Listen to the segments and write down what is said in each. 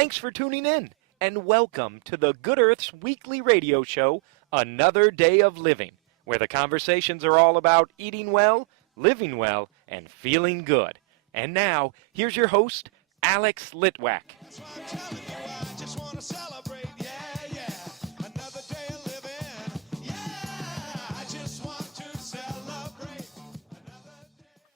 Thanks for tuning in, and welcome to the Good Earth's weekly radio show, Another Day of Living, where the conversations are all about eating well, living well, and feeling good. And now, here's your host, Alex Litwack.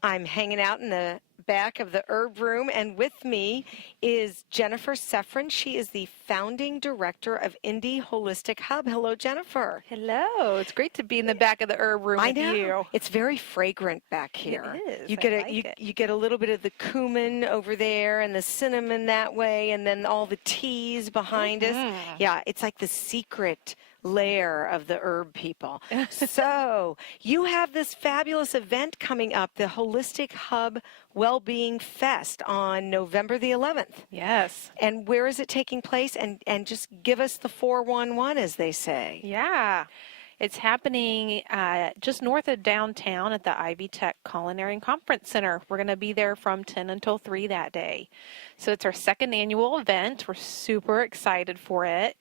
I'm hanging out in the back of the herb room, and with me is Jennifer Seffrin. She is the founding director of Indie Holistic Hub. Hello, Jennifer. Hello. It's great to be in the back of the herb room with you. It's very fragrant back here. It is. You get a little bit of the cumin over there and the cinnamon that way, and then all the teas behind us. Yeah, it's like the secret layer of the herb people. So you have this fabulous event coming up, the Holistic Hub Wellbeing Fest on November the 11th. Yes. And where is it taking place? And just give us the 411, as they say. Yeah. It's happening just north of downtown at the Ivy Tech Culinary and Conference Center. We're going to be there from 10 until 3 that day. So it's our second annual event. We're super excited for it.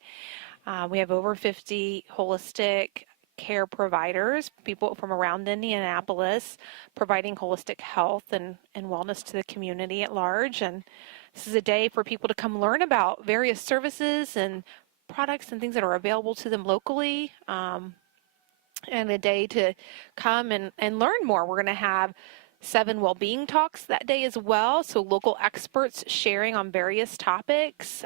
We have over 50 holistic care providers, people from around Indianapolis, providing holistic health and wellness to the community at large. And this is a day for people to come learn about various services and products and things that are available to them locally, and a day to come and learn more. We're going to have 7 well-being talks that day as well, so local experts sharing on various topics.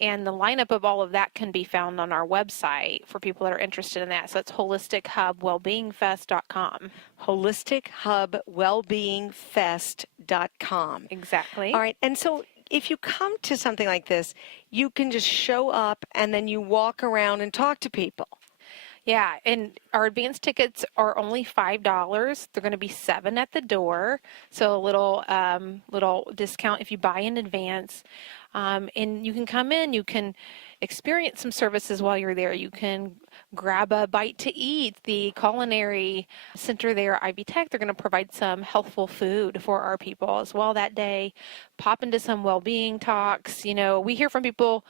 And the lineup of all of that can be found on our website for people that are interested in that. So it's holistichubwellbeingfest.com. holistichubwellbeingfest.com. Exactly. All right. And so if you come to something like this, you can just show up and then you walk around and talk to people. Yeah, and our advance tickets are only $5. They're going to be $7 at the door, so a little discount if you buy in advance. And you can come in, you can experience some services while you're there. You can grab a bite to eat. The culinary center there at Ivy Tech, they're going to provide some healthful food for our people as well that day. Pop into some well-being talks. You know, we hear from people,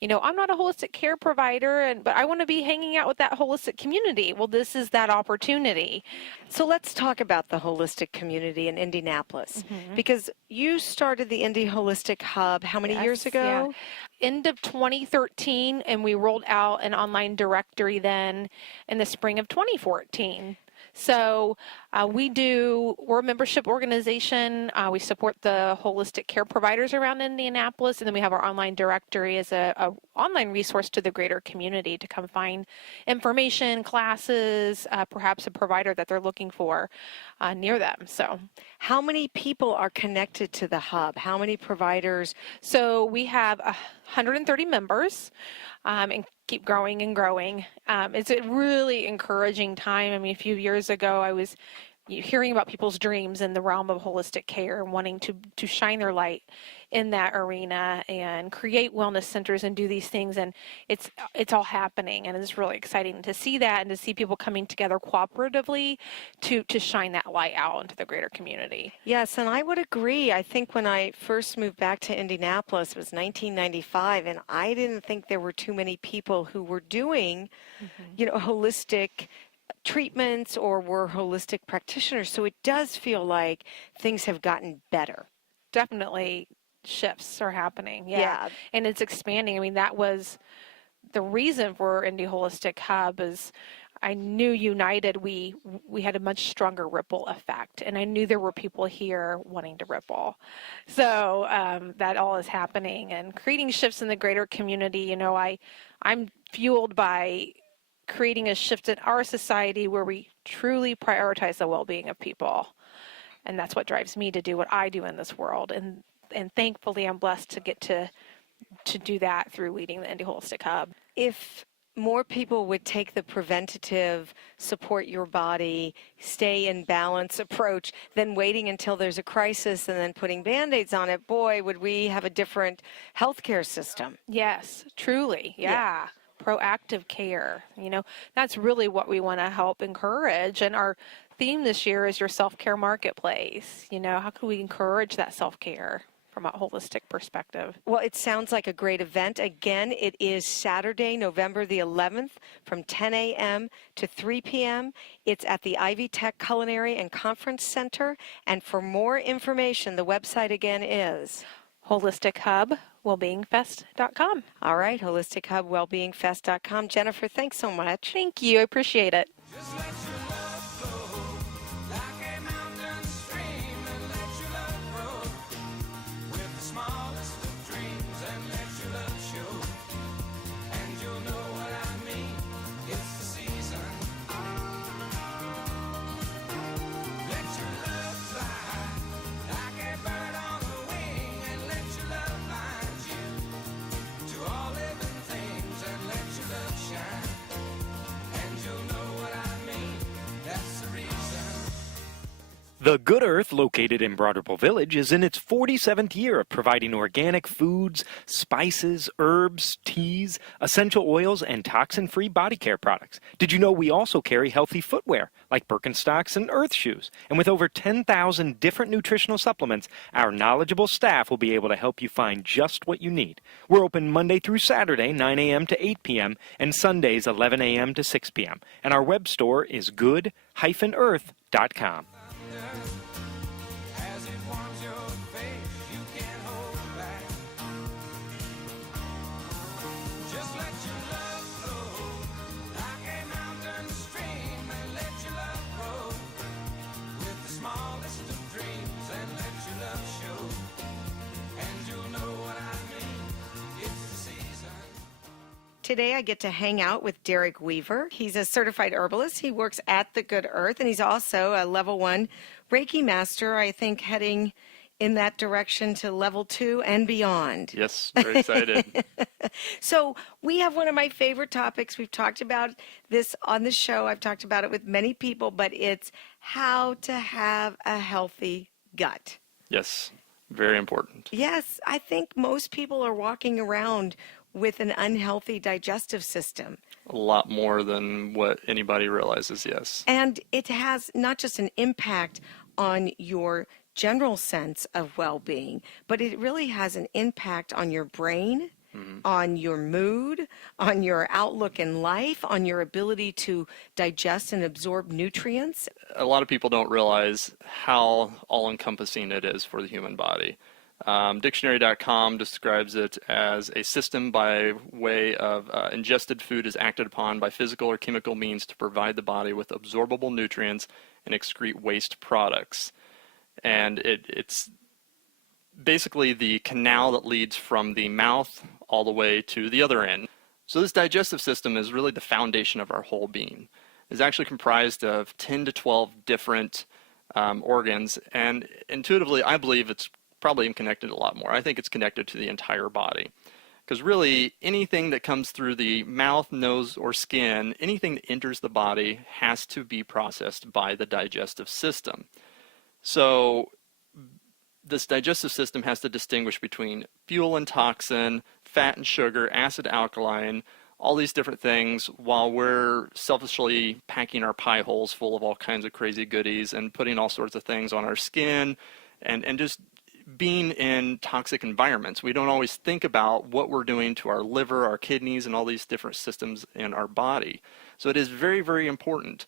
you know, I'm not a holistic care provider, but I want to be hanging out with that holistic community. Well, this is that opportunity. So let's talk about the holistic community in Indianapolis, because you started the Indie Holistic Hub how many years ago? Yeah. End of 2013, and we rolled out an online directory then in the spring of 2014. So we're a membership organization. We support the holistic care providers around Indianapolis, and then we have our online directory as a online resource to the greater community to come find information, classes, perhaps a provider that they're looking for near them. So how many people are connected to the hub? How many providers? So we have 130 members, and keep growing and growing. It's a really encouraging time. I mean, a few years ago, I was hearing about people's dreams in the realm of holistic care and wanting to shine their light in that arena and create wellness centers and do these things, and it's all happening, and it's really exciting to see that and to see people coming together cooperatively to shine that light out into the greater community. Yes, and I would agree. I think when I first moved back to Indianapolis, it was 1995, and I didn't think there were too many people who were doing, you know, holistic treatments or were holistic practitioners. So it does feel like things have gotten better. Definitely shifts are happening. Yeah. And it's expanding. I mean, that was the reason for Indie Holistic Hub is I knew united we had a much stronger ripple effect, and I knew there were people here wanting to ripple. So that all is happening and creating shifts in the greater community. You know, I'm fueled by creating a shift in our society where we truly prioritize the well-being of people. And that's what drives me to do what I do in this world. And thankfully, I'm blessed to get to do that through leading the Indie Holistic Hub. If more people would take the preventative, support your body, stay in balance approach than waiting until there's a crisis and then putting Band-Aids on it, boy, would we have a different healthcare system. Yes, truly. Yeah. Proactive care. You know, that's really what we want to help encourage. And our theme this year is your self-care marketplace. You know, how can we encourage that self-care? from a holistic perspective. Well, it sounds like a great event. Again, it is Saturday, November the 11th from 10 a.m. to 3 p.m. It's at the Ivy Tech Culinary and Conference Center. And for more information, the website again is HolisticHubWellbeingFest.com. all right, HolisticHubWellbeingFest.com. Jennifer, thanks so much. Thank you. I appreciate it. Just let your love flow like a mountain stream and let your love grow with the smallest of dreams and let your love show. And you'll know what I mean. It's the season. Let your love fly like a bird on the wing and let your love find you to all living things and let your love shine. And you'll know what I mean. That's the reason. The Good Earth, located in Broderpool Village, is in its 47th year of providing organic foods, spices, herbs, teas, essential oils, and toxin-free body care products. Did you know we also carry healthy footwear, like Birkenstocks and Earth shoes? And with over 10,000 different nutritional supplements, our knowledgeable staff will be able to help you find just what you need. We're open Monday through Saturday, 9 a.m. to 8 p.m., and Sundays, 11 a.m. to 6 p.m. And our web store is good-earth.com. As it warms your face, you can't hold back. Just let your love flow like a mountain stream and let your love grow with the smallest of dreams and let your love show. And you'll know what I mean. It's the season. Today I get to hang out with Derek Weaver. He's a certified herbalist. He works at the Good Earth, and he's also a level 1 Reiki master, I think, heading in that direction to level 2 and beyond. Yes, very excited. So we have one of my favorite topics. We've talked about this on the show. I've talked about it with many people, but it's how to have a healthy gut. Yes, very important. Yes, I think most people are walking around with an unhealthy digestive system. A lot more than what anybody realizes, yes. And it has not just an impact on your general sense of well-being, but it really has an impact on your brain, on your mood, on your outlook in life, on your ability to digest and absorb nutrients. A lot of people don't realize how all-encompassing it is for the human body. Dictionary.com describes it as a system by way of ingested food is acted upon by physical or chemical means to provide the body with absorbable nutrients and excrete waste products. And it's basically the canal that leads from the mouth all the way to the other end. So this digestive system is really the foundation of our whole being. It's actually comprised of 10 to 12 different organs, and intuitively I believe it's probably even connected a lot more. I think it's connected to the entire body. Because really, anything that comes through the mouth, nose, or skin, anything that enters the body has to be processed by the digestive system. So this digestive system has to distinguish between fuel and toxin, fat and sugar, acid, alkaline, all these different things, while we're selfishly packing our pie holes full of all kinds of crazy goodies and putting all sorts of things on our skin and just being in toxic environments. We don't always think about what we're doing to our liver, our kidneys, and all these different systems in our body. So it is very, very important.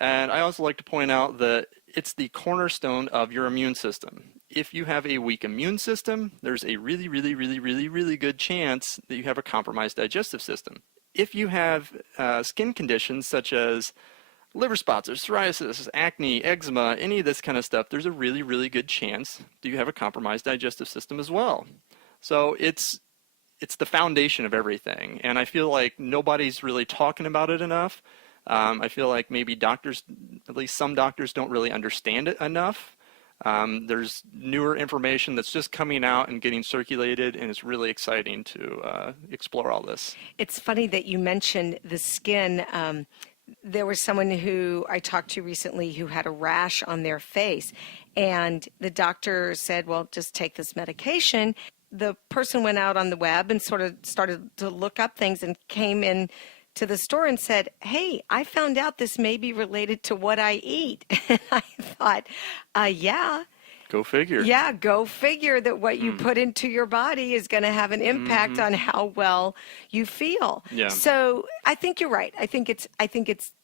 And I also like to point out that it's the cornerstone of your immune system. If you have a weak immune system, there's a really good chance that you have a compromised digestive system. If you have skin conditions such as liver spots or psoriasis, acne, eczema, any of this kind of stuff, there's a really good chance that you have a compromised digestive system as well. So it's the foundation of everything, and I feel like nobody's really talking about it enough. I feel like maybe doctors, at least some doctors, don't really understand it enough. There's newer information that's just coming out and getting circulated, and it's really exciting to explore all this. It's funny that you mentioned the skin. There was someone who I talked to recently who had a rash on their face, and the doctor said, well, just take this medication. The person went out on the web and sort of started to look up things and came in to the store and said, hey, I found out this may be related to what I eat. And I thought, yeah. Go figure. Yeah, go figure that what you put into your body is going to have an impact on how well you feel. Yeah. So I think you're right. I think it's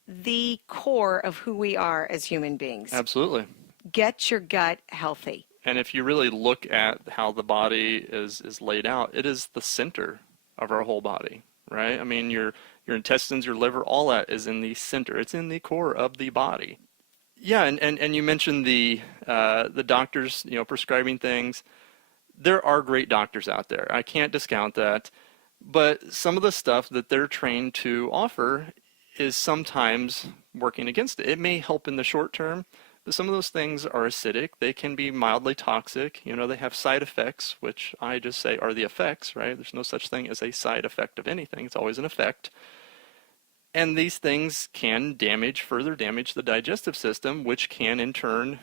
the core of who we are as human beings. Absolutely. Get your gut healthy. And if you really look at how the body is laid out, it is the center of our whole body, right? I mean, your intestines, your liver, all that is in the center. It's in the core of the body. Yeah, and you mentioned the doctors, prescribing things. There are great doctors out there. I can't discount that. But some of the stuff that they're trained to offer is sometimes working against it. It may help in the short term, but some of those things are acidic. They can be mildly toxic. They have side effects, which I just say are the effects, right? There's no such thing as a side effect of anything. It's always an effect. And these things can further damage the digestive system, which can in turn,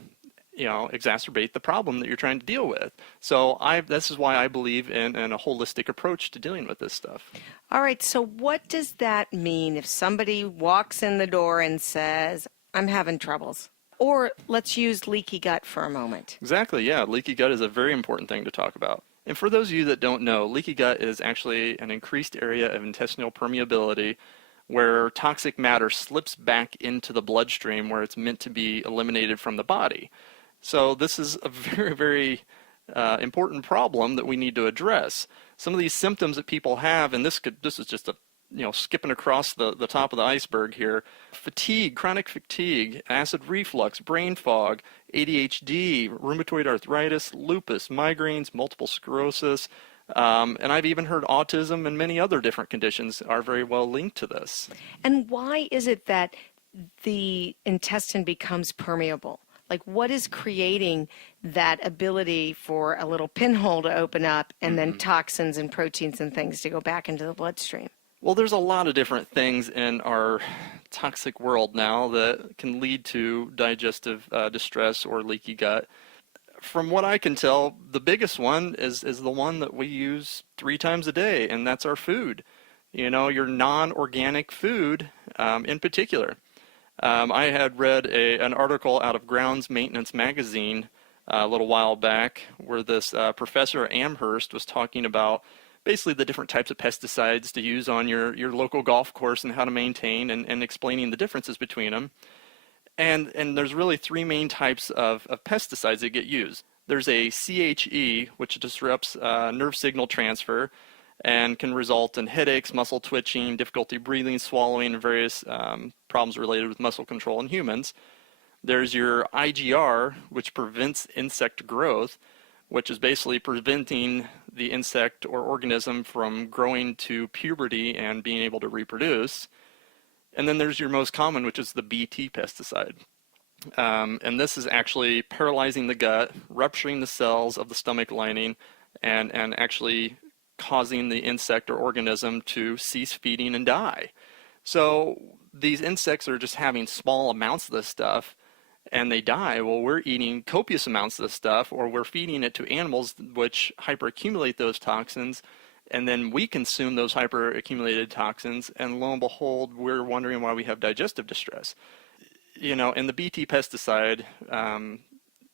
exacerbate the problem that you're trying to deal with. So this is why I believe in a holistic approach to dealing with this stuff. All right, so what does that mean if somebody walks in the door and says, I'm having troubles? Or let's use leaky gut for a moment. Exactly, yeah. Leaky gut is a very important thing to talk about. And for those of you that don't know, leaky gut is actually an increased area of intestinal permeability where toxic matter slips back into the bloodstream where it's meant to be eliminated from the body. So this is a very, very important problem that we need to address. Some of these symptoms that people have, and this is just skipping across the top of the iceberg here: fatigue, chronic fatigue, acid reflux, brain fog, ADHD, rheumatoid arthritis, lupus, migraines, multiple sclerosis, and I've even heard autism and many other different conditions are very well linked to this. And why is it that the intestine becomes permeable? Like, what is creating that ability for a little pinhole to open up and then toxins and proteins and things to go back into the bloodstream? Well, there's a lot of different things in our toxic world now that can lead to digestive distress or leaky gut. From what I can tell, the biggest one is the one that we use 3 times a day, and that's our food. Your non-organic food in particular. I had read an article out of Grounds Maintenance Magazine a little while back where this professor at Amherst was talking about basically the different types of pesticides to use on your local golf course and how to maintain and explaining the differences between them. And there's really 3 main types of pesticides that get used. There's a CHE, which disrupts nerve signal transfer and can result in headaches, muscle twitching, difficulty breathing, swallowing, and various problems related with muscle control in humans. There's your IGR, which prevents insect growth, which is basically preventing the insect or organism from growing to puberty and being able to reproduce. And then there's your most common, which is the BT pesticide. And this is actually paralyzing the gut, rupturing the cells of the stomach lining, and actually causing the insect or organism to cease feeding and die. So these insects are just having small amounts of this stuff and they die. Well, we're eating copious amounts of this stuff, or we're feeding it to animals which hyperaccumulate those toxins, and then we consume those hyperaccumulated toxins, and lo and behold, we're wondering why we have digestive distress. And the BT pesticide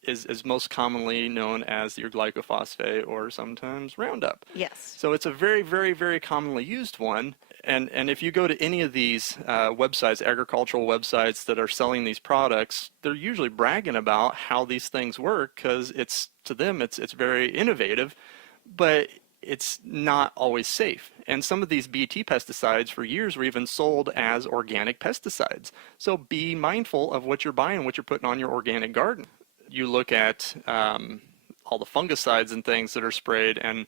is most commonly known as your glyphosate or sometimes Roundup. Yes. So it's a very, very, very commonly used one. And if you go to any of these websites, agricultural websites that are selling these products, they're usually bragging about how these things work because to them it's very innovative, but it's not always safe. And some of these BT pesticides for years were even sold as organic pesticides. So be mindful of what you're buying, what you're putting on your organic garden. You look at all the fungicides and things that are sprayed, and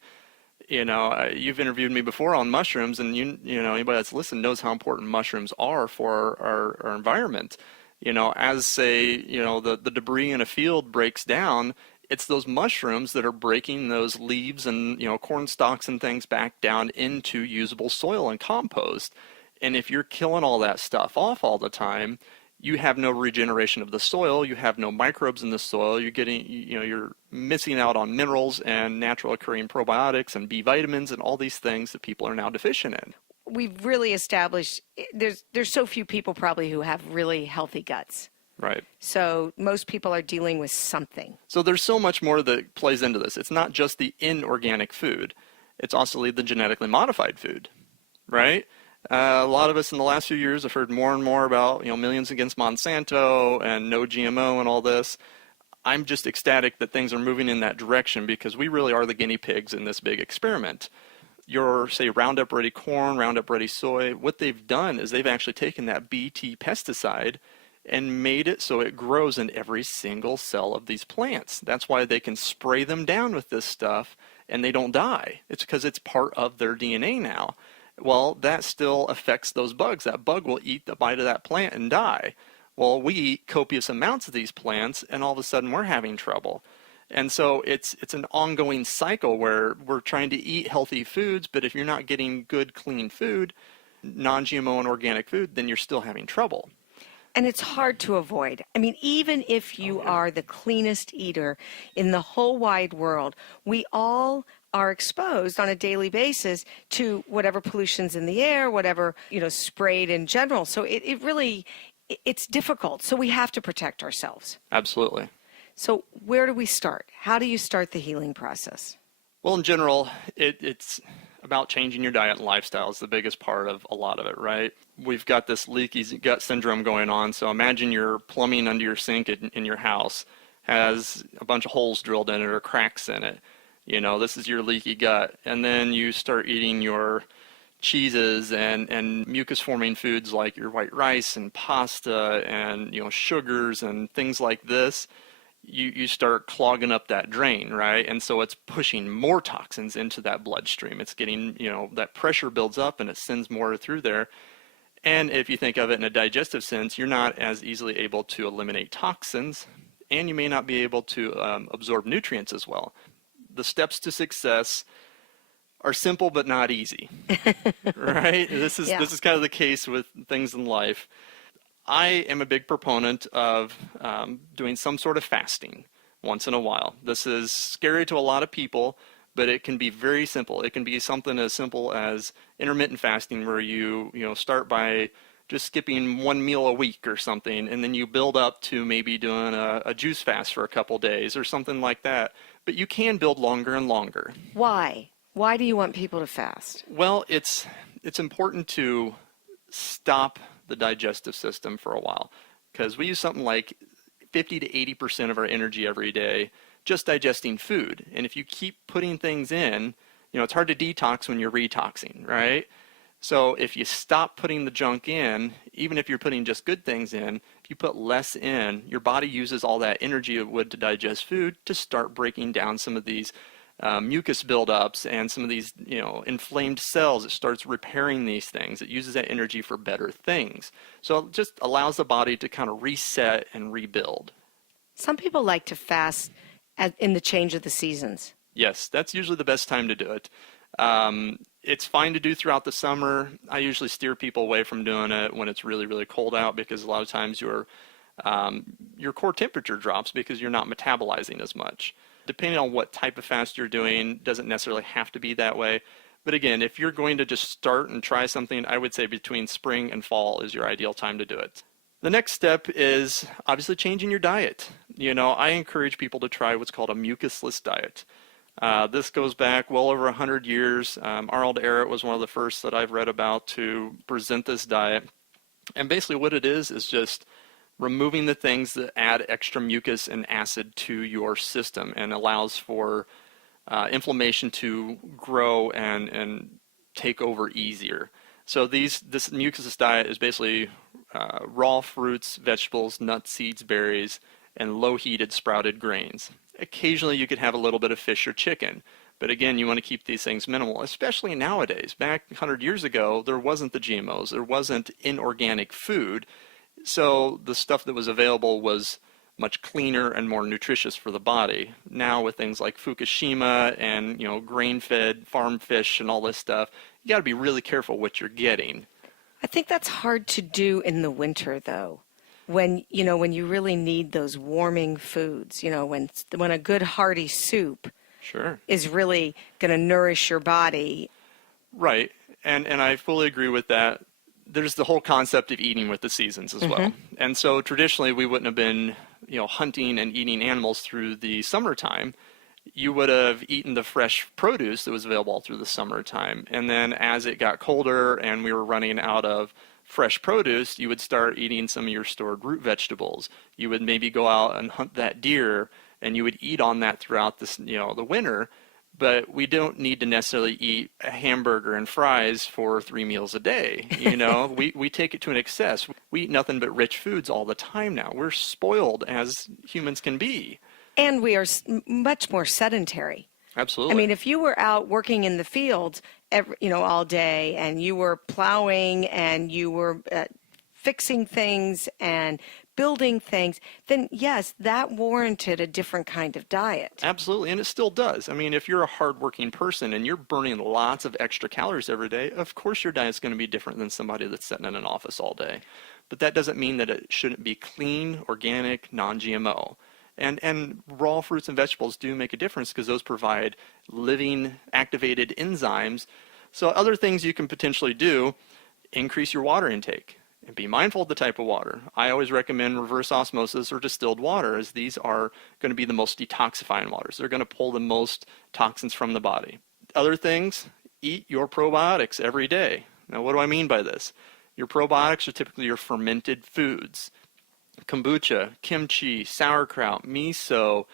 you've interviewed me before on mushrooms, and anybody that's listened knows how important mushrooms are for our environment. As say the debris in a field breaks down, it's those mushrooms that are breaking those leaves and corn stalks and things back down into usable soil and compost. And if you're killing all that stuff off all the time, you have no regeneration of the soil, you have no microbes in the soil, you're missing out on minerals and natural occurring probiotics and B vitamins and all these things that people are now deficient in. We've really established there's so few people probably who have really healthy guts. Right. So most people are dealing with something. So there's so much more that plays into this. It's not just the inorganic food. It's also the genetically modified food, right? A lot of us in the last few years have heard more and more about, Millions Against Monsanto and no GMO and all this. I'm just ecstatic that things are moving in that direction because we really are the guinea pigs in this big experiment. Your, say, Roundup Ready corn, Roundup Ready soy, what they've done is they've actually taken that Bt pesticide and made it so it grows in every single cell of these plants. That's why they can spray them down with this stuff and they don't die. It's because it's part of their DNA now. Well, that still affects those bugs. That bug will eat the bite of that plant and die. Well, we eat copious amounts of these plants and all of a sudden we're having trouble. And so it's an ongoing cycle where we're trying to eat healthy foods, but if you're not getting good, clean food, non-GMO and organic food, then you're still having trouble. And it's hard to avoid. I mean, even if you are the cleanest eater in the whole wide world, we all are exposed on a daily basis to whatever pollution's in the air, whatever, sprayed in general. So it's difficult. So we have to protect ourselves. Absolutely. So where do we start? How do you start the healing process? Well, in general, it's about changing your diet and lifestyle is the biggest part of a lot of it, right? We've got this leaky gut syndrome going on. So imagine your plumbing under your sink in your house has a bunch of holes drilled in it or cracks in it. This is your leaky gut. And then you start eating your cheeses and mucus-forming foods like your white rice and pasta and, sugars and things like this. You start clogging up that drain, right? And so it's pushing more toxins into that bloodstream. It's getting, that pressure builds up and it sends more through there. And if you think of it in a digestive sense, you're not as easily able to eliminate toxins, and you may not be able to absorb nutrients as well. The steps to success are simple but not easy, right? This is kind of the case with things in life. I am a big proponent of doing some sort of fasting once in a while. This is scary to a lot of people, but it can be very simple. It can be something as simple as intermittent fasting where you start by just skipping one meal a week or something, and then you build up to maybe doing a juice fast for a couple days or something like that. But you can build longer and longer. Why? Why do you want people to fast? Well, it's important to stop the digestive system for a while because we use something like 50 to 80% of our energy every day just digesting food. And if you keep putting things in, it's hard to detox when you're retoxing, right? So if you stop putting the junk in, even if you're putting just good things in, if you put less in, your body uses all that energy it would to digest food to start breaking down some of these mucus buildups and some of these, inflamed cells. It starts repairing these things. It uses that energy for better things. So it just allows the body to kind of reset and rebuild. Some people like to fast in the change of the seasons. Yes, that's usually the best time to do it. It's fine to do throughout the summer. I usually steer people away from doing it when it's really, really cold out because a lot of times your core temperature drops because you're not metabolizing as much. Depending on what type of fast you're doing, doesn't necessarily have to be that way. But again, if you're going to just start and try something, I would say between spring and fall is your ideal time to do it. The next step is obviously changing your diet. I encourage people to try what's called a mucusless diet. This goes back well over 100 years. Arnold Ehret was one of the first that I've read about to present this diet. And basically what it is just removing the things that add extra mucus and acid to your system and allows for inflammation to grow and take over easier. So this mucusless diet is basically raw fruits, vegetables, nuts, seeds, berries, and low-heated sprouted grains. Occasionally you could have a little bit of fish or chicken, but again, you want to keep these things minimal, especially nowadays. Back 100 years ago, there wasn't the GMOs, there wasn't inorganic food, so the stuff that was available was much cleaner and more nutritious for the body. Now with things like Fukushima and grain-fed farm fish and all this stuff, you got to be really careful what you're getting. I think that's hard to do in the winter, though. When you really need those warming foods, when a good hearty soup Sure. is really going to nourish your body. Right, and I fully agree with that. there's the whole concept of eating with the seasons as well. And so traditionally we wouldn't have been, hunting and eating animals through the summertime. You would have eaten the fresh produce that was available all through the summertime. And then as it got colder and we were running out of fresh produce, you would start eating some of your stored root vegetables. You would maybe go out and hunt that deer and you would eat on that throughout this, the winter. But we don't need to necessarily eat a hamburger and fries for 3 meals a day. We take it to an excess. We eat nothing but rich foods all the time now. We're spoiled as humans can be. And we are much more sedentary. Absolutely. I mean, if you were out working in the fields, all day, and you were plowing and you were fixing things and building things, then yes, that warranted a different kind of diet. Absolutely, and it still does. I mean, if you're a hardworking person and you're burning lots of extra calories every day, of course your diet's going to be different than somebody that's sitting in an office all day. But that doesn't mean that it shouldn't be clean, organic, non-GMO. And raw fruits and vegetables do make a difference because those provide living, activated enzymes. So other things you can potentially do, increase your water intake. And be mindful of the type of water. I always recommend reverse osmosis or distilled water, as these are going to be the most detoxifying waters. They're going to pull the most toxins from the body. Other things, eat your probiotics every day. Now, what do I mean by this? Your probiotics are typically your fermented foods. Kombucha, kimchi, sauerkraut, miso.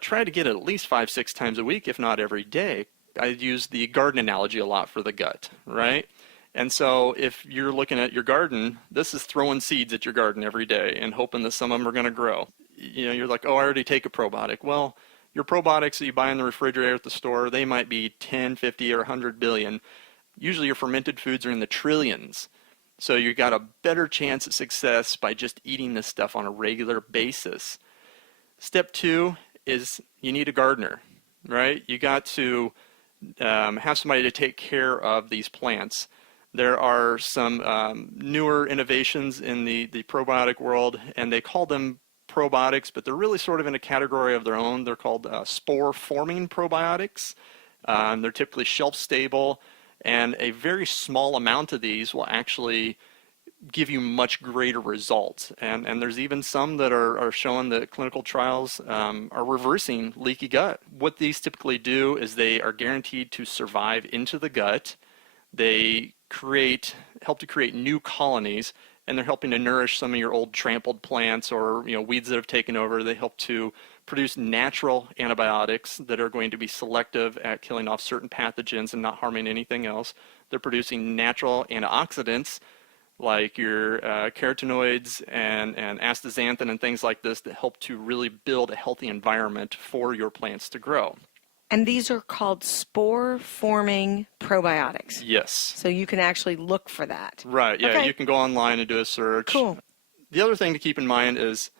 Try to get it at least 5-6 times a week, if not every day. I use the garden analogy a lot for the gut, right? And so if you're looking at your garden, this is throwing seeds at your garden every day and hoping that some of them are going to grow. You're like, oh, I already take a probiotic. Well, your probiotics that you buy in the refrigerator at the store, they might be 10, 50, or 100 billion. Usually your fermented foods are in the trillions. So you got a better chance of success by just eating this stuff on a regular basis. Step 2 is you need a gardener, right? You got to have somebody to take care of these plants. There are some newer innovations in the probiotic world, and they call them probiotics, but they're really sort of in a category of their own. They're called spore-forming probiotics. They're typically shelf-stable, and a very small amount of these will actually give you much greater results. And there's even some that are showing that clinical trials are reversing leaky gut. What these typically do is they are guaranteed to survive into the gut. They help to create new colonies, and they're helping to nourish some of your old trampled plants or weeds that have taken over. They help to produce natural antibiotics that are going to be selective at killing off certain pathogens and not harming anything else. They're producing natural antioxidants like your carotenoids and astaxanthin and things like this that help to really build a healthy environment for your plants to grow. And these are called spore-forming probiotics. Yes. So you can actually look for that. Right, yeah, Okay. You can go online and do a search. Cool. The other thing to keep in mind is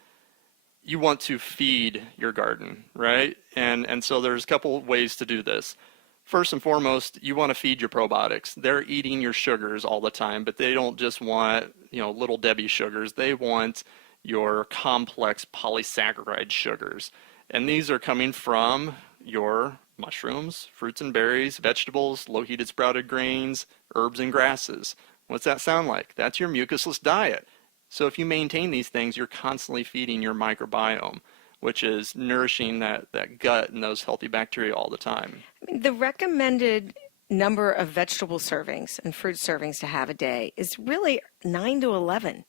you want to feed your garden, right? And so there's a couple of ways to do this. First and foremost, you want to feed your probiotics. They're eating your sugars all the time, but they don't just want, little Debbie sugars. They want your complex polysaccharide sugars. And these are coming from your mushrooms, fruits and berries, vegetables, low-heated sprouted grains, herbs and grasses. What's that sound like? That's your mucusless diet. So if you maintain these things, you're constantly feeding your microbiome, which is nourishing that gut and those healthy bacteria all the time. The recommended number of vegetable servings and fruit servings to have a day is really 9 to 11.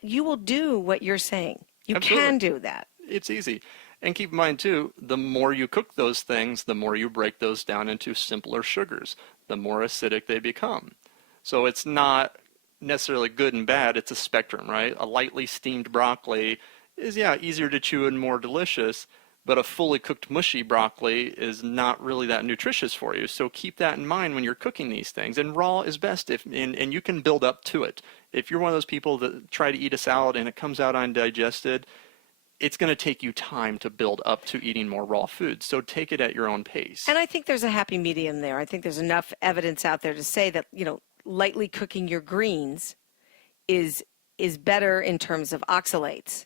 You will do what you're saying. You Absolutely. can do that. It's easy. And keep in mind, too, the more you cook those things, the more you break those down into simpler sugars, the more acidic they become. So it's not necessarily good and bad. It's a spectrum, right? A lightly steamed broccoli is, easier to chew and more delicious, but a fully cooked mushy broccoli is not really that nutritious for you. So keep that in mind when you're cooking these things. And raw is best, and you can build up to it. If you're one of those people that try to eat a salad and it comes out undigested, it's going to take you time to build up to eating more raw food. So take it at your own pace. And I think there's a happy medium there. I think there's enough evidence out there to say that, lightly cooking your greens is better in terms of oxalates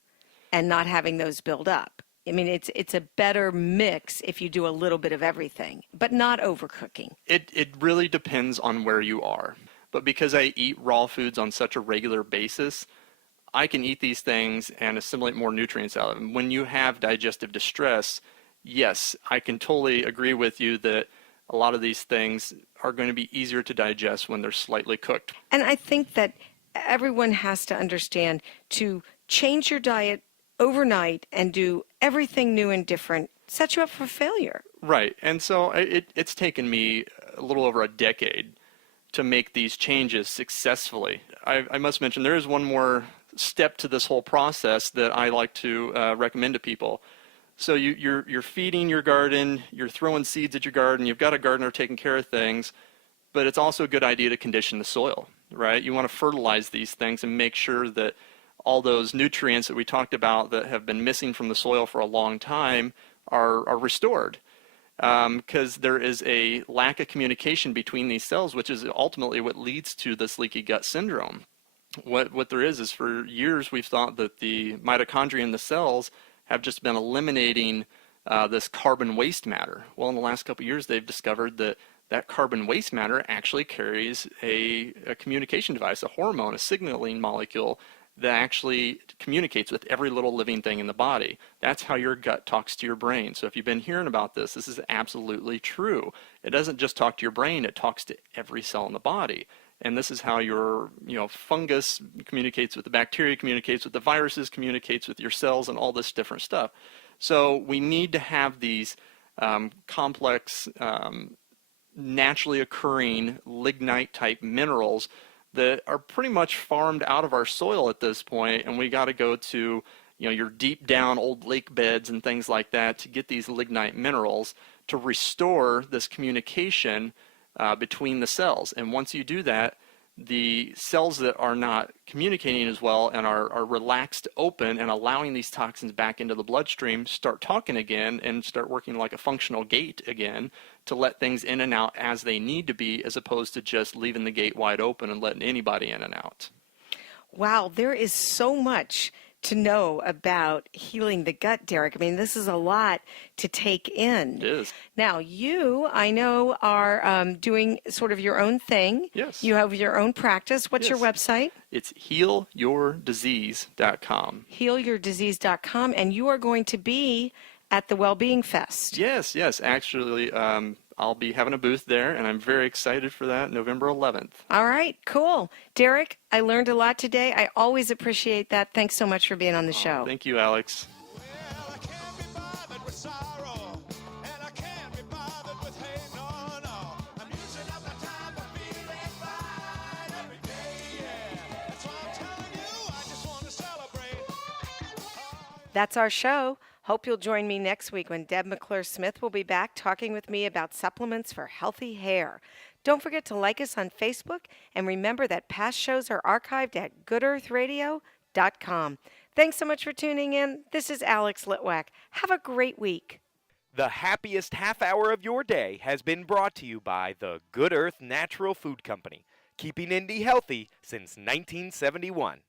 and not having those build up. I mean, it's a better mix if you do a little bit of everything, but not overcooking. It really depends on where you are. But because I eat raw foods on such a regular basis, I can eat these things and assimilate more nutrients out of them. When you have digestive distress, yes, I can totally agree with you that a lot of these things are going to be easier to digest when they're slightly cooked. And I think that everyone has to understand to change your diet overnight and do everything new and different sets you up for failure. Right. And so it's taken me a little over a decade to make these changes successfully. I must mention there is one more step to this whole process that I like to recommend to people. So you're feeding your garden, you're throwing seeds at your garden, you've got a gardener taking care of things, but it's also a good idea to condition the soil, right? You want to fertilize these things and make sure that all those nutrients that we talked about that have been missing from the soil for a long time are restored. Because there is a lack of communication between these cells, which is ultimately what leads to this leaky gut syndrome. What there is for years we've thought that the mitochondria in the cells have just been eliminating this carbon waste matter. Well, in the last couple of years, they've discovered that that carbon waste matter actually carries a communication device, a hormone, a signaling molecule that actually communicates with every little living thing in the body. That's how your gut talks to your brain. So if you've been hearing about this, this is absolutely true. It doesn't just talk to your brain, it talks to every cell in the body. And this is how your fungus communicates with the bacteria, communicates with the viruses, communicates with your cells, and all this different stuff. So we need to have these complex, naturally occurring lignite-type minerals that are pretty much farmed out of our soil at this point, and we got to go to your deep down old lake beds and things like that to get these lignite minerals to restore this communication between the cells. And once you do that, the cells that are not communicating as well and are relaxed open and allowing these toxins back into the bloodstream start talking again and start working like a functional gate again to let things in and out as they need to be, as opposed to just leaving the gate wide open and letting anybody in and out. Wow, there is so much to know about healing the gut, Derek. I mean, this is a lot to take in. It is. Now, you, I know, are doing sort of your own thing. Yes. You have your own practice. What's your Yes. website? It's healyourdisease.com. Healyourdisease.com. And you are going to be at the Wellbeing Fest. Yes. Actually, I'll be having a booth there, and I'm very excited for that, November 11th. All right, cool. Derek, I learned a lot today. I always appreciate that. Thanks so much for being on the show. Thank you, Alex. Well, I can't be bothered with sorrow, and I can't be bothered with hate, no. I'm using up my time for feeling fine every day, yeah. That's why I'm telling you, I just want to celebrate. That's our show. Hope you'll join me next week when Deb McClure-Smith will be back talking with me about supplements for healthy hair. Don't forget to like us on Facebook, and remember that past shows are archived at goodearthradio.com. Thanks so much for tuning in. This is Alex Litwack. Have a great week. The happiest half hour of your day has been brought to you by the Good Earth Natural Food Company, keeping Indy healthy since 1971.